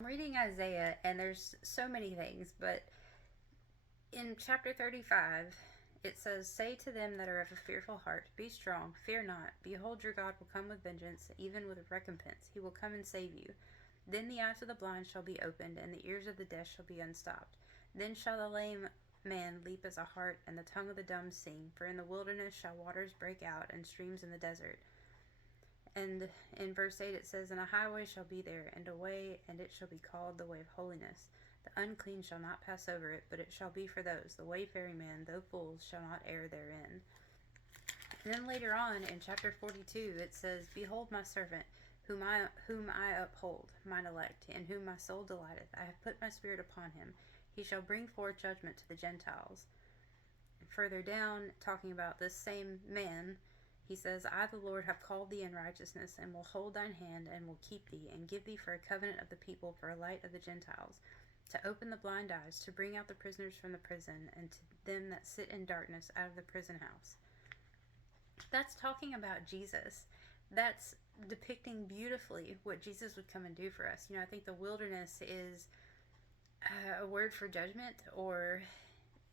I'm reading Isaiah, and there's so many things, but in chapter 35, it says, "Say to them that are of a fearful heart, Be strong, fear not. Behold, your God will come with vengeance, even with recompense. He will come and save you. Then the eyes of the blind shall be opened, and the ears of the deaf shall be unstopped. Then shall the lame man leap as a hart, and the tongue of the dumb sing. For in the wilderness shall waters break out, and streams in the desert." And in verse 8 it says, "And a highway shall be there, and a way, and it shall be called the way of holiness. The unclean shall not pass over it, but it shall be for those. The wayfaring man, though fools, shall not err therein." And then later on in chapter 42 it says, "Behold my servant, whom I uphold, mine elect, in whom my soul delighteth. I have put my spirit upon him. He shall bring forth judgment to the Gentiles." Further down, talking about this same man, he says, "I, the Lord, have called thee in righteousness, and will hold thine hand, and will keep thee, and give thee for a covenant of the people, for a light of the Gentiles, to open the blind eyes, to bring out the prisoners from the prison, and to them that sit in darkness out of the prison house." That's talking about Jesus. That's depicting beautifully what Jesus would come and do for us. I think the wilderness is a word for judgment, or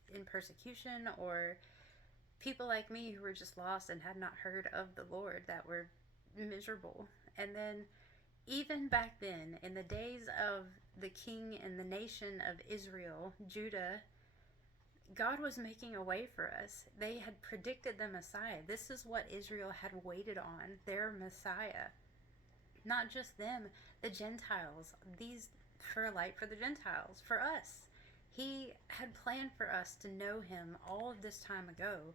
in persecution, or people like me who were just lost and had not heard of the Lord, that were miserable. And then, even back then, in the days of the king and the nation of Israel, Judah, God was making a way for us. They had predicted the Messiah. This is what Israel had waited on, their Messiah. Not just them, the Gentiles. These, for a light for the Gentiles, for us. He had planned for us to know him all of this time ago.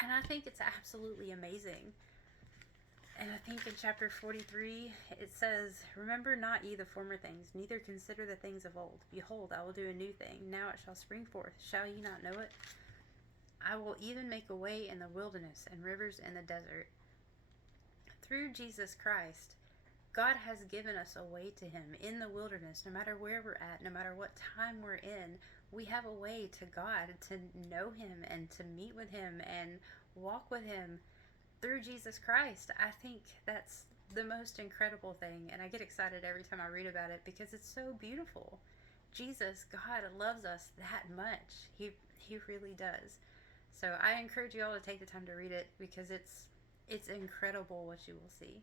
And I think it's absolutely amazing. And I think in chapter 43 it says, "Remember not ye the former things, neither consider the things of old. Behold, I will do a new thing. Now it shall spring forth. Shall ye not know it? I will even make a way in the wilderness and rivers in the desert." Through Jesus Christ, God has given us a way to him in the wilderness. No matter where we're at, no matter what time we're in, we have a way to God, to know him and to meet with him and walk with him through Jesus Christ. I think that's the most incredible thing, and I get excited every time I read about it because it's so beautiful. Jesus, God, loves us that much. He really does. So I encourage you all to take the time to read it, because it's incredible what you will see.